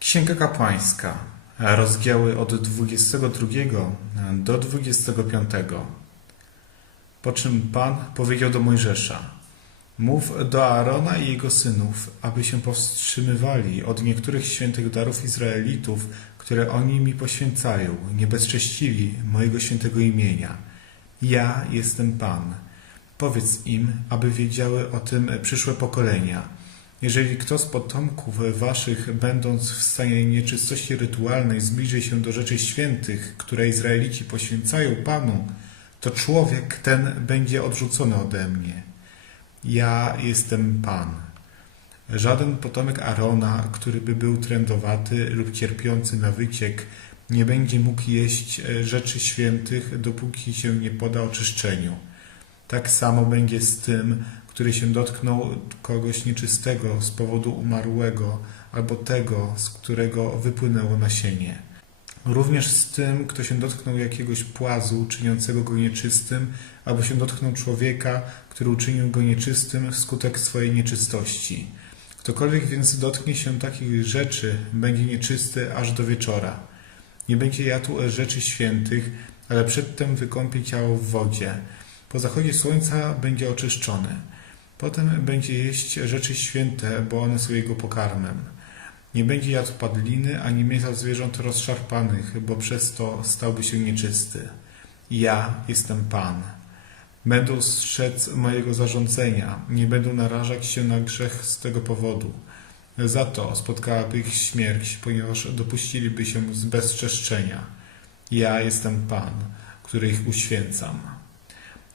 Księga Kapłańska, rozdziały od 22 do 25. Po czym Pan powiedział do Mojżesza: Mów do Aarona i jego synów, aby się powstrzymywali od niektórych świętych darów Izraelitów, które oni mi poświęcają, nie bezcześcili mojego świętego imienia. Ja jestem Pan. Powiedz im, aby wiedziały o tym przyszłe pokolenia. Jeżeli kto z potomków waszych, będąc w stanie nieczystości rytualnej, zbliży się do rzeczy świętych, które Izraelici poświęcają Panu, to człowiek ten będzie odrzucony ode mnie. Ja jestem Pan. Żaden potomek Arona, który by był trędowaty lub cierpiący na wyciek, nie będzie mógł jeść e, rzeczy świętych, dopóki się nie poda oczyszczeniu. Tak samo będzie z tym, który się dotknął kogoś nieczystego z powodu umarłego, albo tego, z którego wypłynęło nasienie. Również z tym, kto się dotknął jakiegoś płazu czyniącego go nieczystym, albo się dotknął człowieka, który uczynił go nieczystym wskutek swojej nieczystości. Ktokolwiek więc dotknie się takich rzeczy, będzie nieczysty aż do wieczora. Nie będzie jadł rzeczy świętych, ale przedtem wykąpie ciało w wodzie. Po zachodzie słońca będzie oczyszczony. Potem będzie jeść rzeczy święte, bo one są jego pokarmem. Nie będzie jadł padliny ani mięsa zwierząt rozszarpanych, bo przez to stałby się nieczysty. Ja jestem Pan. Będą strzec mojego zarządzenia, nie będą narażać się na grzech z tego powodu. Za to spotkałaby ich śmierć, ponieważ dopuściliby się zbezczeszczenia. Ja jestem Pan, który ich uświęcam.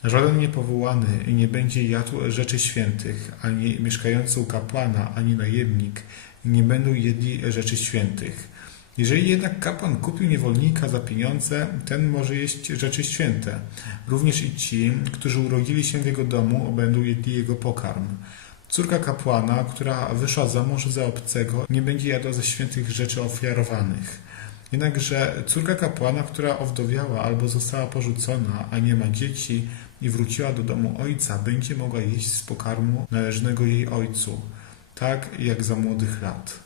Żaden niepowołany nie będzie jadł rzeczy świętych, ani mieszkający u kapłana, ani najemnik nie będą jedli rzeczy świętych. Jeżeli jednak kapłan kupił niewolnika za pieniądze, ten może jeść rzeczy święte. Również i ci, którzy urodzili się w jego domu, będą jedli jego pokarm. Córka kapłana, która wyszła za mąż za obcego, nie będzie jadła ze świętych rzeczy ofiarowanych. Jednakże córka kapłana, która owdowiała albo została porzucona, a nie ma dzieci i wróciła do domu ojca, będzie mogła jeść z pokarmu należnego jej ojcu, tak jak za młodych lat.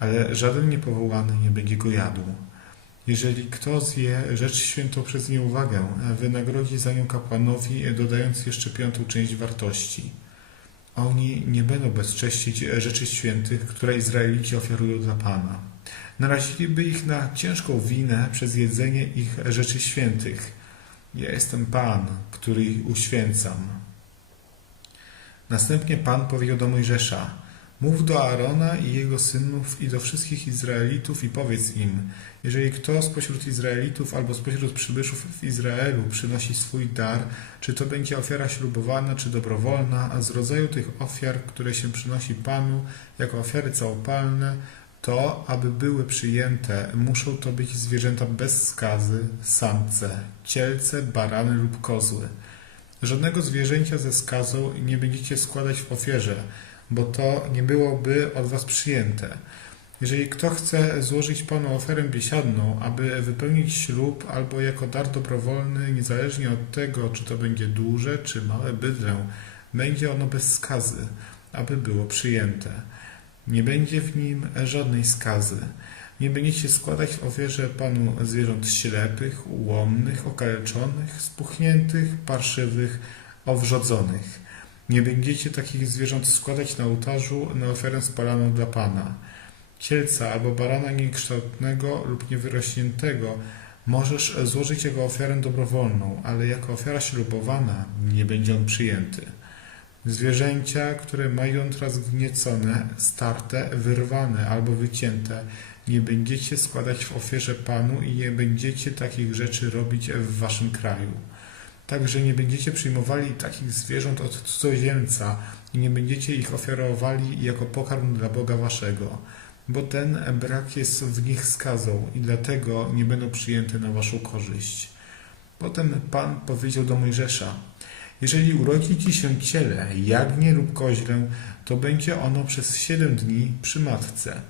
Ale żaden niepowołany nie będzie go jadł. Jeżeli kto zje rzecz świętą przez nieuwagę, wynagrodzi za nią kapłanowi, dodając jeszcze piątą część wartości. Oni nie będą bezcześcić rzeczy świętych, które Izraelici ofiarują dla Pana. Naraziliby ich na ciężką winę przez jedzenie ich rzeczy świętych. Ja jestem Pan, który ich uświęcam. Następnie Pan powiedział do Mojżesza: Mów do Aarona i jego synów i do wszystkich Izraelitów i powiedz im: Jeżeli kto spośród Izraelitów albo spośród przybyszów w Izraelu przynosi swój dar, czy to będzie ofiara ślubowana, czy dobrowolna, a z rodzaju tych ofiar, które się przynosi Panu jako ofiary całopalne, to, aby były przyjęte, muszą to być zwierzęta bez skazy, samce, cielce, barany lub kozły. Żadnego zwierzęcia ze skazą nie będziecie składać w ofierze, bo to nie byłoby od was przyjęte. Jeżeli kto chce złożyć Panu oferę biesiadną, aby wypełnić ślub albo jako dar dobrowolny, niezależnie od tego, czy to będzie duże czy małe bydlę, będzie ono bez skazy, aby było przyjęte. Nie będzie w nim żadnej skazy. Nie będziecie składać w ofierze Panu zwierząt ślepych, ułomnych, okaleczonych, spuchniętych, parszywych, owrzodzonych. Nie będziecie takich zwierząt składać na ołtarzu na ofiarę spalaną dla Pana. Cielca albo barana niekształtnego lub niewyrośniętego możesz złożyć jego ofiarę dobrowolną, ale jako ofiara ślubowana nie będzie on przyjęty. Zwierzęcia, które mają teraz wgniecone, starte, wyrwane albo wycięte, nie będziecie składać w ofierze Panu i nie będziecie takich rzeczy robić w waszym kraju. Także nie będziecie przyjmowali takich zwierząt od cudzoziemca i nie będziecie ich ofiarowali jako pokarm dla Boga waszego, bo ten brak jest w nich skazą i dlatego nie będą przyjęte na waszą korzyść. Potem Pan powiedział do Mojżesza, jeżeli urodzi ci się ciele, jagnię lub koźlę, to będzie ono przez siedem dni przy matce.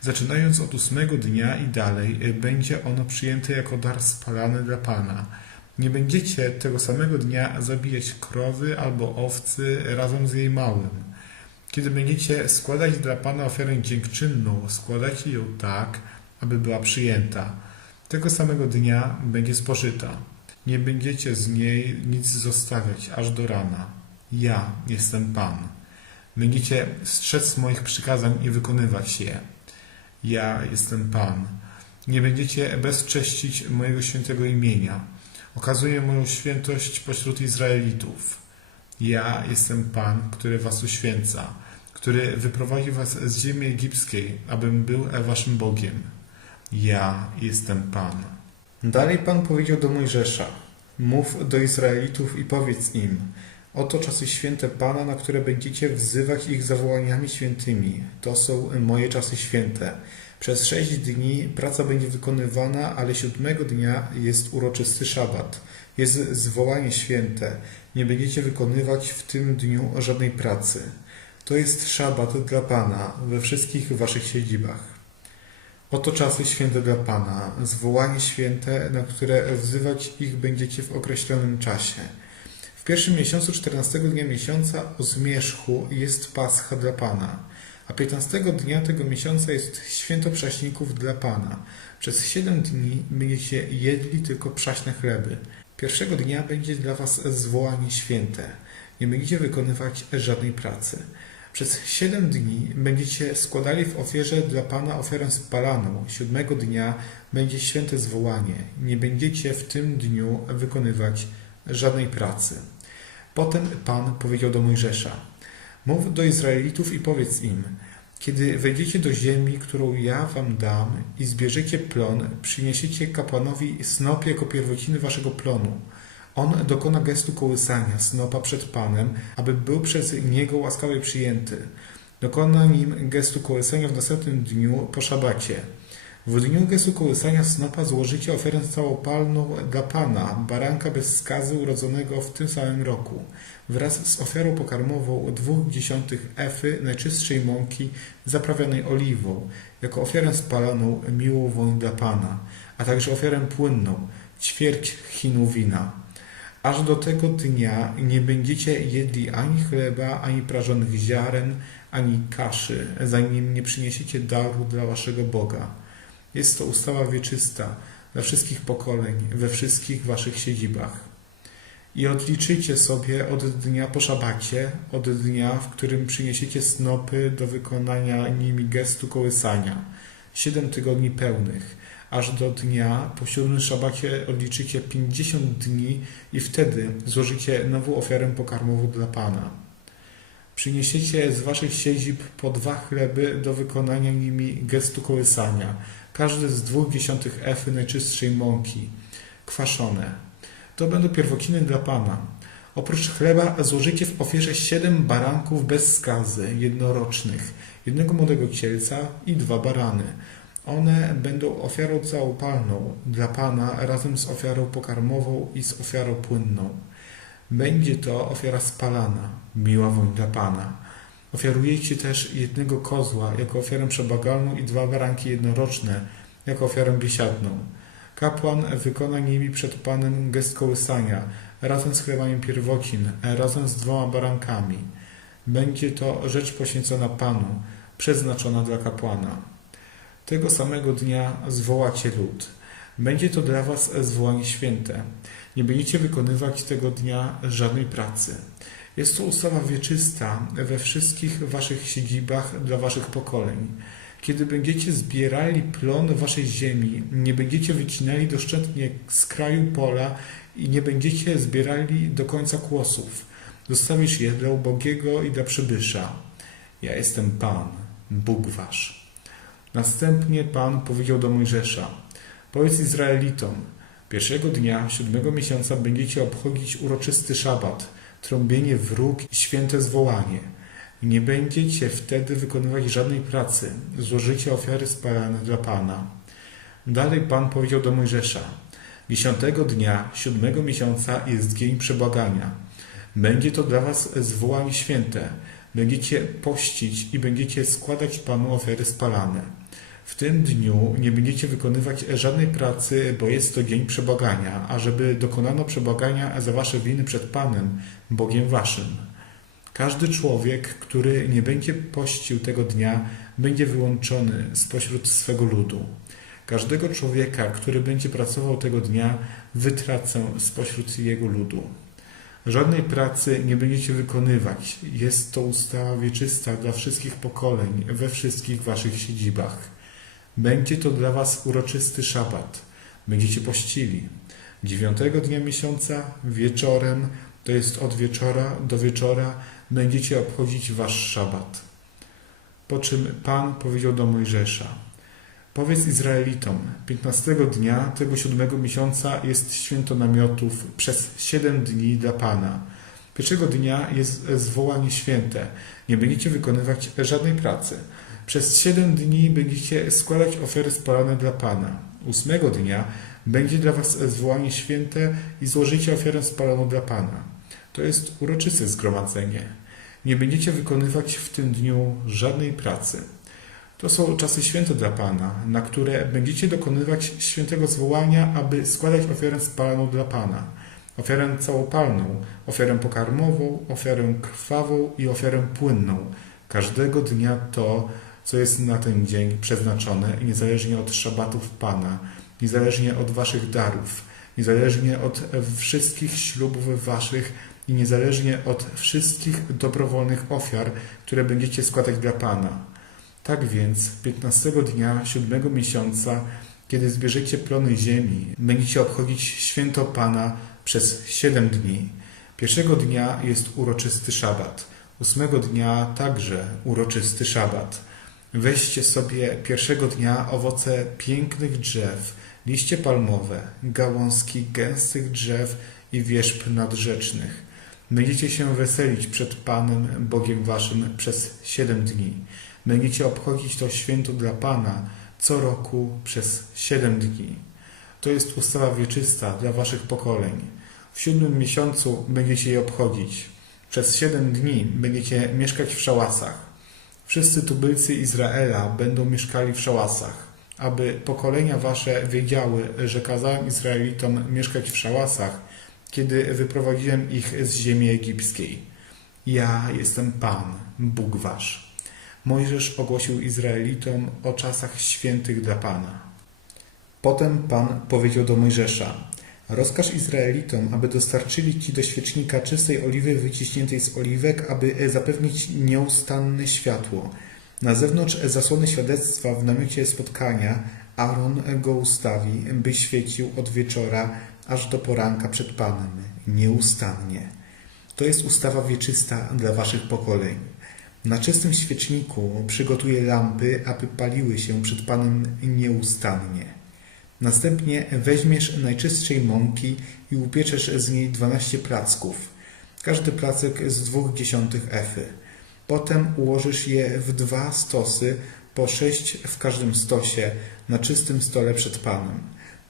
Zaczynając od ósmego dnia i dalej, będzie ono przyjęte jako dar spalany dla Pana. Nie będziecie tego samego dnia zabijać krowy albo owcy razem z jej małym. Kiedy będziecie składać dla Pana ofiarę dziękczynną, składajcie ją tak, aby była przyjęta. Tego samego dnia będzie spożyta. Nie będziecie z niej nic zostawiać aż do rana. Ja jestem Pan. Będziecie strzec moich przykazań i wykonywać je. Ja jestem Pan. Nie będziecie bezcześcić mojego świętego imienia. Okazuję moją świętość pośród Izraelitów. Ja jestem Pan, który was uświęca, który wyprowadził was z ziemi egipskiej, abym był waszym Bogiem. Ja jestem Pan. Dalej Pan powiedział do Mojżesza: Mów do Izraelitów i powiedz im: Oto czasy święte Pana, na które będziecie wzywać ich zawołaniami świętymi. To są moje czasy święte. Przez sześć dni praca będzie wykonywana, ale siódmego dnia jest uroczysty szabat. Jest zwołanie święte. Nie będziecie wykonywać w tym dniu żadnej pracy. To jest szabat dla Pana we wszystkich waszych siedzibach. Oto czasy święte dla Pana, zwołanie święte, na które wzywać ich będziecie w określonym czasie. W pierwszym miesiącu, 14 dnia miesiąca o zmierzchu jest Pascha dla Pana, a 15 dnia tego miesiąca jest święto prześników dla Pana. Przez siedem dni będziecie jedli tylko przaśne chleby. Pierwszego dnia będzie dla was zwołanie święte. Nie będziecie wykonywać żadnej pracy. Przez siedem dni będziecie składali w ofierze dla Pana ofiarę spalaną. Siódmego dnia będzie święte zwołanie. Nie będziecie w tym dniu wykonywać żadnej pracy. Potem Pan powiedział do Mojżesza: Mów do Izraelitów i powiedz im: Kiedy wejdziecie do ziemi, którą ja wam dam, i zbierzecie plon, przyniesiecie kapłanowi snop jako pierwociny waszego plonu. On dokona gestu kołysania snopa przed Panem, aby był przez niego łaskawie przyjęty. Dokona nim gestu kołysania w następnym dniu po szabacie. W dniu gestu kołysania snopa złożycie ofiarę całopalną dla Pana, baranka bez skazy urodzonego w tym samym roku, wraz z ofiarą pokarmową dwóch dziesiątych efy najczystszej mąki zaprawionej oliwą, jako ofiarę spaloną miłą woń dla Pana, a także ofiarę płynną, ćwierć chinu wina. Aż do tego dnia nie będziecie jedli ani chleba, ani prażonych ziaren, ani kaszy, zanim nie przyniesiecie daru dla waszego Boga. Jest to ustawa wieczysta dla wszystkich pokoleń, we wszystkich waszych siedzibach. I odliczycie sobie od dnia po szabacie, od dnia, w którym przyniesiecie snopy do wykonania nimi gestu kołysania, siedem tygodni pełnych, aż do dnia po siódmym szabacie odliczycie pięćdziesiąt dni i wtedy złożycie nową ofiarę pokarmową dla Pana. Przyniesiecie z waszych siedzib po dwa chleby do wykonania nimi gestu kołysania, każdy z dwóch dziesiątych efy najczystszej mąki, kwaszone. To będą pierwociny dla Pana. Oprócz chleba złożycie w ofierze siedem baranków bez skazy, jednorocznych, jednego młodego cielca i dwa barany. One będą ofiarą całopalną dla Pana razem z ofiarą pokarmową i z ofiarą płynną. Będzie to ofiara spalana, miła woń dla Pana. Ofiarujecie też jednego kozła jako ofiarę przebagalną i dwa baranki jednoroczne jako ofiarę biesiadną. Kapłan wykona nimi przed Panem gest kołysania, razem z chlebami pierwocin, razem z dwoma barankami. Będzie to rzecz poświęcona Panu, przeznaczona dla kapłana. Tego samego dnia zwołacie lud. Będzie to dla was zwołanie święte. Nie będziecie wykonywać tego dnia żadnej pracy. Jest to ustawa wieczysta we wszystkich waszych siedzibach dla waszych pokoleń. Kiedy będziecie zbierali plon waszej ziemi, nie będziecie wycinali doszczętnie z kraju pola i nie będziecie zbierali do końca kłosów. Zostawisz je dla ubogiego i dla przybysza. Ja jestem Pan, Bóg wasz. Następnie Pan powiedział do Mojżesza: Powiedz Izraelitom: Pierwszego dnia siódmego miesiąca będziecie obchodzić uroczysty szabat, trąbienie wróg i święte zwołanie. Nie będziecie wtedy wykonywać żadnej pracy. Złożycie ofiary spalane dla Pana. Dalej Pan powiedział do Mojżesza: Dziesiątego dnia siódmego miesiąca jest dzień przebłagania. Będzie to dla was zwołanie święte. Będziecie pościć i będziecie składać Panu ofiary spalane. W tym dniu nie będziecie wykonywać żadnej pracy, bo jest to dzień przebłagania, ażeby dokonano przebłagania za wasze winy przed Panem, Bogiem waszym. Każdy człowiek, który nie będzie pościł tego dnia, będzie wyłączony spośród swego ludu. Każdego człowieka, który będzie pracował tego dnia, wytracę spośród jego ludu. Żadnej pracy nie będziecie wykonywać. Jest to ustawa wieczysta dla wszystkich pokoleń, we wszystkich waszych siedzibach. Będzie to dla was uroczysty szabat. Będziecie pościli. Dziewiątego dnia miesiąca, wieczorem, to jest od wieczora do wieczora, będziecie obchodzić wasz szabat. Po czym Pan powiedział do Mojżesza: Powiedz Izraelitom, 15 dnia tego siódmego miesiąca jest święto namiotów przez siedem dni dla Pana. Pierwszego dnia jest zwołanie święte. Nie będziecie wykonywać żadnej pracy. Przez siedem dni będziecie składać ofiary spalane dla Pana. Ósmego dnia będzie dla was zwołanie święte i złożycie ofiarę spaloną dla Pana. To jest uroczyste zgromadzenie. Nie będziecie wykonywać w tym dniu żadnej pracy. To są czasy święte dla Pana, na które będziecie dokonywać świętego zwołania, aby składać ofiarę spaloną dla Pana, ofiarę całopalną, ofiarę pokarmową, ofiarę krwawą i ofiarę płynną. Każdego dnia to, co jest na ten dzień przeznaczone, niezależnie od szabatów Pana, niezależnie od waszych darów, niezależnie od wszystkich ślubów waszych i niezależnie od wszystkich dobrowolnych ofiar, które będziecie składać dla Pana. Tak więc 15 dnia siódmego miesiąca, kiedy zbierzecie plony ziemi, będziecie obchodzić święto Pana przez siedem dni. Pierwszego dnia jest uroczysty szabat, ósmego dnia także uroczysty szabat. Weźcie sobie pierwszego dnia owoce pięknych drzew, liście palmowe, gałązki gęstych drzew i wierzb nadrzecznych. Będziecie się weselić przed Panem, Bogiem Waszym przez siedem dni. Będziecie obchodzić to święto dla Pana co roku przez siedem dni. To jest ustawa wieczysta dla Waszych pokoleń. W siódmym miesiącu będziecie je obchodzić. Przez siedem dni będziecie mieszkać w szałasach. Wszyscy tubylcy Izraela będą mieszkali w szałasach, aby pokolenia wasze wiedziały, że kazałem Izraelitom mieszkać w szałasach, kiedy wyprowadziłem ich z ziemi egipskiej. Ja jestem Pan, Bóg wasz. Mojżesz ogłosił Izraelitom o czasach świętych dla Pana. Potem Pan powiedział do Mojżesza: Rozkaż Izraelitom, aby dostarczyli ci do świecznika czystej oliwy wyciśniętej z oliwek, aby zapewnić nieustanne światło. Na zewnątrz zasłony świadectwa w namiocie spotkania Aaron go ustawi, by świecił od wieczora aż do poranka przed Panem, nieustannie. To jest ustawa wieczysta dla waszych pokoleń. Na czystym świeczniku przygotuję lampy, aby paliły się przed Panem nieustannie. Następnie weźmiesz najczystszej mąki i upieczesz z niej dwanaście placków, każdy placek z dwóch dziesiątych efy. Potem ułożysz je w dwa stosy, po sześć w każdym stosie, na czystym stole przed Panem.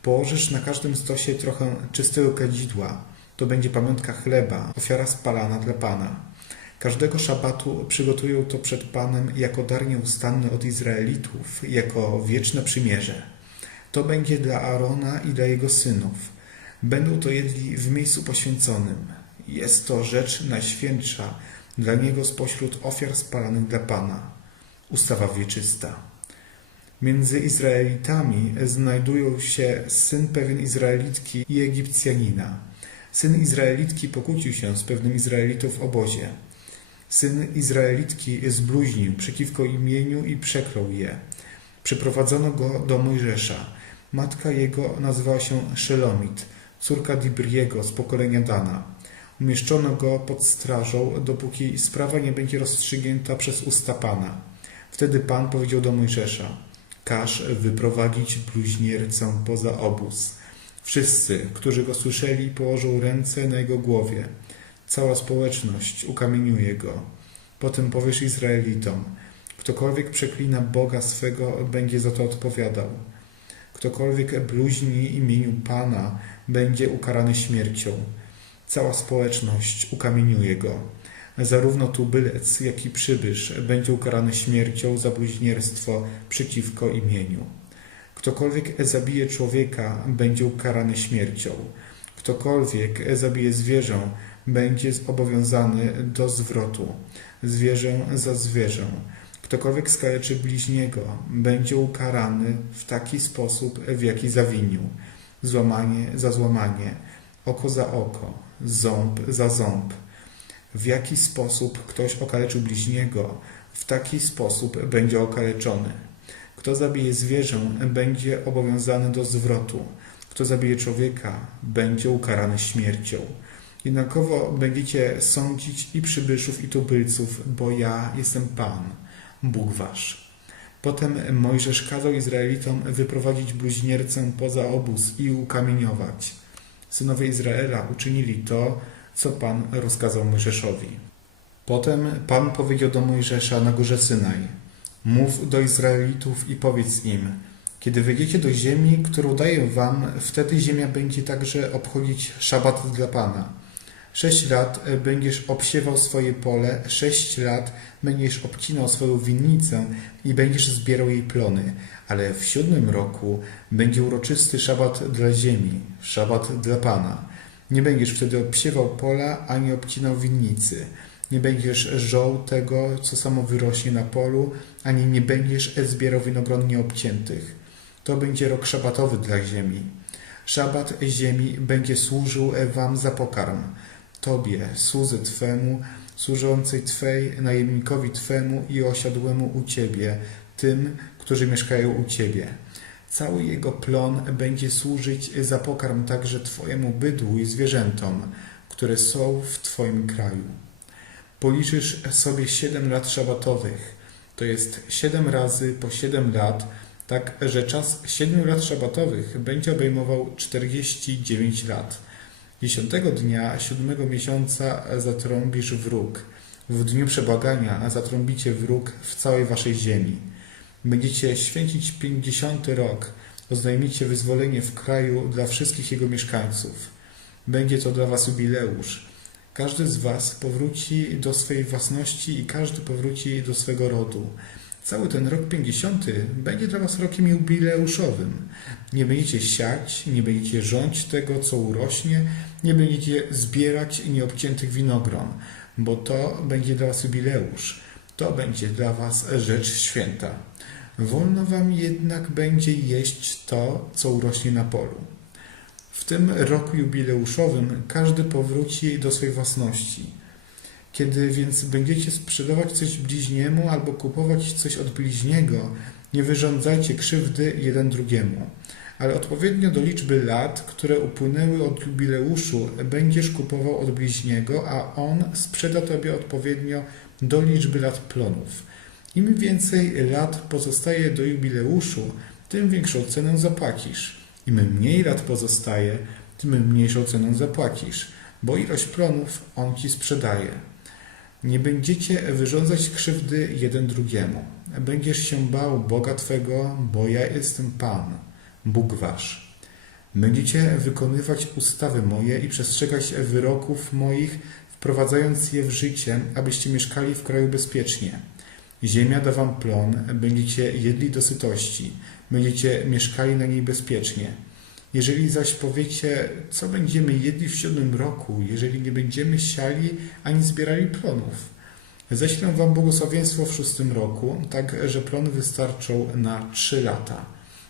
Położysz na każdym stosie trochę czystego kadzidła. To będzie pamiątka chleba, ofiara spalana dla Pana. Każdego szabatu przygotują to przed Panem jako dar nieustanny od Izraelitów, jako wieczne przymierze. To będzie dla Aarona i dla jego synów. Będą to jedli w miejscu poświęconym. Jest to rzecz najświętsza dla niego spośród ofiar spalanych dla Pana. Ustawa wieczysta. Między Izraelitami znajdują się syn pewien Izraelitki i Egipcjanina. Syn Izraelitki pokłócił się z pewnym Izraelitą w obozie. Syn Izraelitki zbluźnił przeciwko imieniu i przeklął je. Przyprowadzono go do Mojżesza. Matka jego nazywała się Szelomit, córka Dibriego z pokolenia Dana. Umieszczono go pod strażą, dopóki sprawa nie będzie rozstrzygnięta przez usta Pana. Wtedy Pan powiedział do Mojżesza: Każ wyprowadzić bluźniercę poza obóz. Wszyscy, którzy go słyszeli, położą ręce na jego głowie. Cała społeczność ukamieniuje go. Potem powiesz Izraelitom: Ktokolwiek przeklina Boga swego, będzie za to odpowiadał. Ktokolwiek bluźni imieniu Pana, będzie ukarany śmiercią. Cała społeczność ukamieniuje go. Zarówno tubylec, jak i przybysz będzie ukarany śmiercią za bluźnierstwo przeciwko imieniu. Ktokolwiek zabije człowieka, będzie ukarany śmiercią. Ktokolwiek zabije zwierzę, będzie zobowiązany do zwrotu, zwierzę za zwierzę. Ktokolwiek skaleczy bliźniego, będzie ukarany w taki sposób, w jaki zawinił. Złamanie za złamanie, oko za oko, ząb za ząb. W jaki sposób ktoś okaleczył bliźniego, w taki sposób będzie okaleczony. Kto zabije zwierzę, będzie obowiązany do zwrotu. Kto zabije człowieka, będzie ukarany śmiercią. Jednakowo będziecie sądzić i przybyszów, i tubylców, bo ja jestem Pan, Bóg wasz. Potem Mojżesz kazał Izraelitom wyprowadzić bluźniercę poza obóz i ukamieniować. Synowie Izraela uczynili to, co Pan rozkazał Mojżeszowi. Potem Pan powiedział do Mojżesza na górze Synaj: Mów do Izraelitów i powiedz im: Kiedy wyjdziecie do ziemi, którą daję wam, wtedy ziemia będzie także obchodzić szabat dla Pana. Sześć lat będziesz obsiewał swoje pole, sześć lat będziesz obcinał swoją winnicę i będziesz zbierał jej plony, ale w siódmym roku będzie uroczysty szabat dla ziemi, szabat dla Pana. Nie będziesz wtedy obsiewał pola ani obcinał winnicy. Nie będziesz żął tego, co samo wyrośnie na polu, ani nie będziesz zbierał winogron nieobciętych. To będzie rok szabatowy dla ziemi. Szabat ziemi będzie służył wam za pokarm. Tobie, słudze Twemu, służącej Twej, najemnikowi Twemu i osiadłemu u Ciebie, tym, którzy mieszkają u Ciebie. Cały jego plon będzie służyć za pokarm także Twojemu bydłu i zwierzętom, które są w Twoim kraju. Policzysz sobie siedem lat szabatowych, to jest siedem razy po siedem lat, tak że czas siedmiu lat szabatowych będzie obejmował czterdzieści dziewięć lat. Dziesiątego dnia siódmego miesiąca zatrąbisz wróg. W dniu przebłagania zatrąbicie wróg w całej waszej ziemi. Będziecie święcić pięćdziesiąty rok. Oznajmicie wyzwolenie w kraju dla wszystkich jego mieszkańców. Będzie to dla was jubileusz. Każdy z was powróci do swej własności i każdy powróci do swego rodu. Cały ten rok pięćdziesiąty będzie dla was rokiem jubileuszowym. Nie będziecie siać, nie będziecie rządź tego, co urośnie, nie będziecie zbierać nieobciętych winogron, bo to będzie dla was jubileusz. To będzie dla was rzecz święta. Wolno wam jednak będzie jeść to, co urośnie na polu. W tym roku jubileuszowym każdy powróci do swej własności. Kiedy więc będziecie sprzedawać coś bliźniemu albo kupować coś od bliźniego, nie wyrządzajcie krzywdy jeden drugiemu, ale odpowiednio do liczby lat, które upłynęły od jubileuszu, będziesz kupował od bliźniego, a on sprzeda tobie odpowiednio do liczby lat plonów. Im więcej lat pozostaje do jubileuszu, tym większą cenę zapłacisz. Im mniej lat pozostaje, tym mniejszą cenę zapłacisz, bo ilość plonów on ci sprzedaje. Nie będziecie wyrządzać krzywdy jeden drugiemu. Będziesz się bał Boga Twego, bo ja jestem Pan, Bóg Wasz. Będziecie wykonywać ustawy moje i przestrzegać wyroków moich, wprowadzając je w życie, abyście mieszkali w kraju bezpiecznie. Ziemia da wam plon, będziecie jedli do sytości, będziecie mieszkali na niej bezpiecznie. Jeżeli zaś powiecie, co będziemy jedli w siódmym roku, jeżeli nie będziemy siali ani zbierali plonów, ześlę wam błogosławieństwo w szóstym roku, tak że plony wystarczą na trzy lata.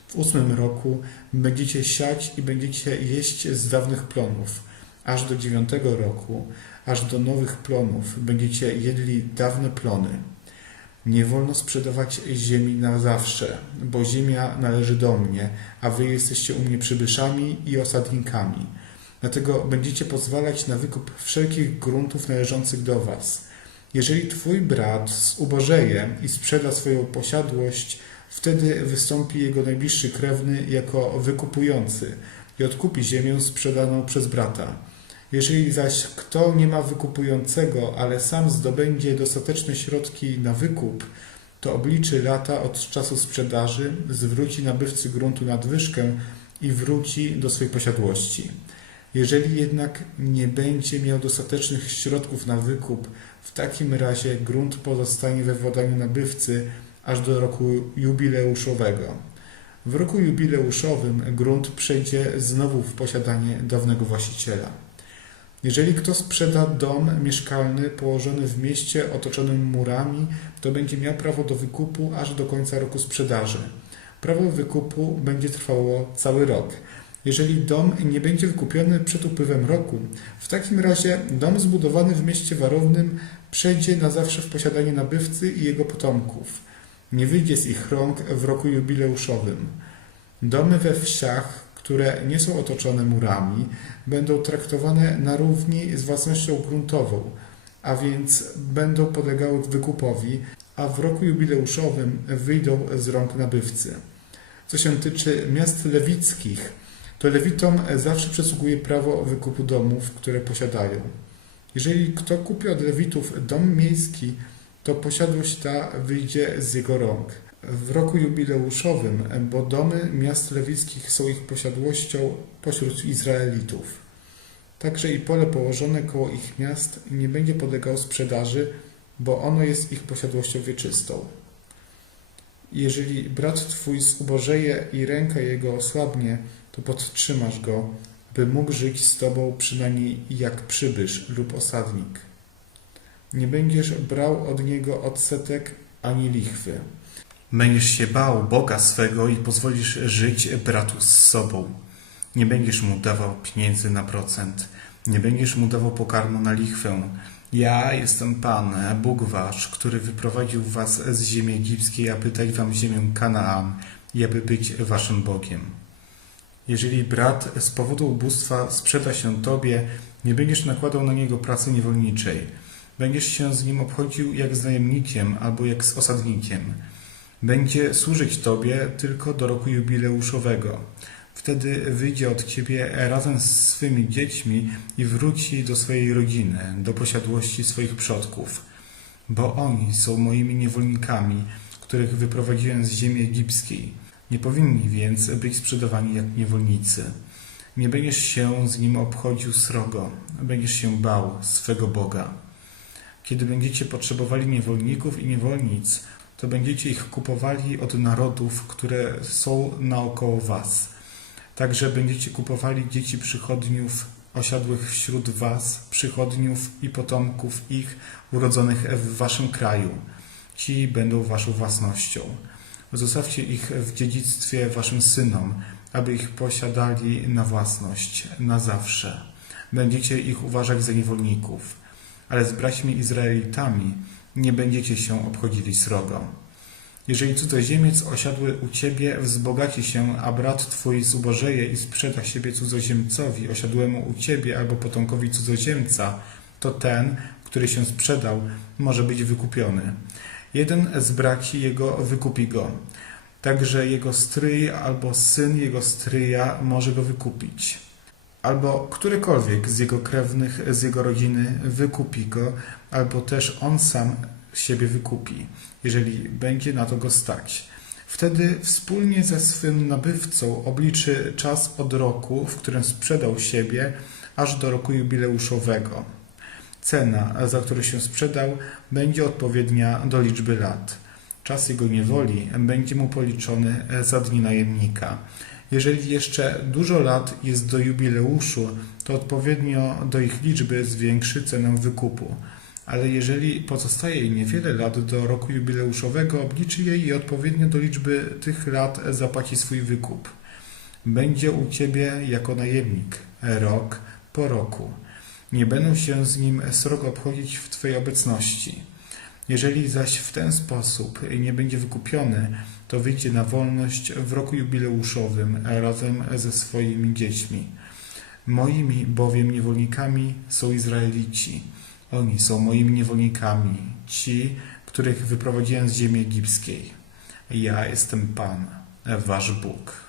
W ósmym roku będziecie siać i będziecie jeść z dawnych plonów, aż do dziewiątego roku, aż do nowych plonów będziecie jedli dawne plony. Nie wolno sprzedawać ziemi na zawsze, bo ziemia należy do mnie, a wy jesteście u mnie przybyszami i osadnikami. Dlatego będziecie pozwalać na wykup wszelkich gruntów należących do was. Jeżeli twój brat zubożeje i sprzeda swoją posiadłość, wtedy wystąpi jego najbliższy krewny jako wykupujący i odkupi ziemię sprzedaną przez brata. Jeżeli zaś kto nie ma wykupującego, ale sam zdobędzie dostateczne środki na wykup, to obliczy lata od czasu sprzedaży, zwróci nabywcy gruntu nadwyżkę i wróci do swej posiadłości. Jeżeli jednak nie będzie miał dostatecznych środków na wykup, w takim razie grunt pozostanie we władaniu nabywcy aż do roku jubileuszowego. W roku jubileuszowym grunt przejdzie znowu w posiadanie dawnego właściciela. Jeżeli kto sprzeda dom mieszkalny położony w mieście otoczonym murami, to będzie miał prawo do wykupu aż do końca roku sprzedaży. Prawo wykupu będzie trwało cały rok. Jeżeli dom nie będzie wykupiony przed upływem roku, w takim razie dom zbudowany w mieście warownym przejdzie na zawsze w posiadanie nabywcy i jego potomków. Nie wyjdzie z ich rąk w roku jubileuszowym. Domy we wsiach, które nie są otoczone murami, będą traktowane na równi z własnością gruntową, a więc będą polegały wykupowi, a w roku jubileuszowym wyjdą z rąk nabywcy. Co się tyczy miast lewickich, to lewitom zawsze przysługuje prawo wykupu domów, które posiadają. Jeżeli kto kupi od lewitów dom miejski, to posiadłość ta wyjdzie z jego rąk. W roku jubileuszowym, bo domy miast lewickich są ich posiadłością pośród Izraelitów. Także i pole położone koło ich miast nie będzie podlegało sprzedaży, bo ono jest ich posiadłością wieczystą. Jeżeli brat twój zubożeje i ręka jego osłabnie, to podtrzymasz go, by mógł żyć z tobą przynajmniej jak przybysz lub osadnik. Nie będziesz brał od niego odsetek ani lichwy. Będziesz się bał Boga swego i pozwolisz żyć bratu z sobą. Nie będziesz mu dawał pieniędzy na procent, nie będziesz mu dawał pokarmu na lichwę. Ja jestem Pan, Bóg wasz, który wyprowadził was z ziemi egipskiej, aby dać wam ziemię Kanaan i aby być waszym Bogiem. Jeżeli brat z powodu ubóstwa sprzeda się tobie, nie będziesz nakładał na niego pracy niewolniczej. Będziesz się z nim obchodził jak z najemnikiem albo jak z osadnikiem. Będzie służyć tobie tylko do roku jubileuszowego. Wtedy wyjdzie od ciebie razem z swymi dziećmi i wróci do swojej rodziny, do posiadłości swoich przodków. Bo oni są moimi niewolnikami, których wyprowadziłem z ziemi egipskiej. Nie powinni więc być sprzedawani jak niewolnicy. Nie będziesz się z nim obchodził srogo, będziesz się bał swego Boga. Kiedy będziecie potrzebowali niewolników i niewolnic, to będziecie ich kupowali od narodów, które są naokoło was. Także będziecie kupowali dzieci przychodniów osiadłych wśród was, przychodniów i potomków ich urodzonych w waszym kraju. Ci będą waszą własnością. Zostawcie ich w dziedzictwie waszym synom, aby ich posiadali na własność, na zawsze. Będziecie ich uważać za niewolników, ale z braćmi Izraelitami nie będziecie się obchodzili srogo. Jeżeli cudzoziemiec osiadły u ciebie wzbogaci się, a brat twój zubożeje i sprzeda siebie cudzoziemcowi osiadłemu u ciebie albo potomkowi cudzoziemca, to ten, który się sprzedał, może być wykupiony. Jeden z braci jego wykupi go. Także jego stryj albo syn jego stryja może go wykupić. Albo którykolwiek z jego krewnych, z jego rodziny wykupi go, albo też on sam siebie wykupi, jeżeli będzie na to go stać. Wtedy wspólnie ze swym nabywcą obliczy czas od roku, w którym sprzedał siebie, aż do roku jubileuszowego. Cena, za którą się sprzedał, będzie odpowiednia do liczby lat. Czas jego niewoli będzie mu policzony za dni najemnika. Jeżeli jeszcze dużo lat jest do jubileuszu, to odpowiednio do ich liczby zwiększy cenę wykupu. Ale jeżeli pozostaje jej niewiele lat do roku jubileuszowego, obliczy jej i odpowiednio do liczby tych lat zapłaci swój wykup. Będzie u ciebie jako najemnik, rok po roku. Nie będą się z nim srogo obchodzić w twojej obecności. Jeżeli zaś w ten sposób nie będzie wykupiony, to wyjdzie na wolność w roku jubileuszowym razem ze swoimi dziećmi. Moimi bowiem niewolnikami są Izraelici. Oni są moimi niewolnikami, ci, których wyprowadziłem z ziemi egipskiej. Ja jestem Pan, wasz Bóg.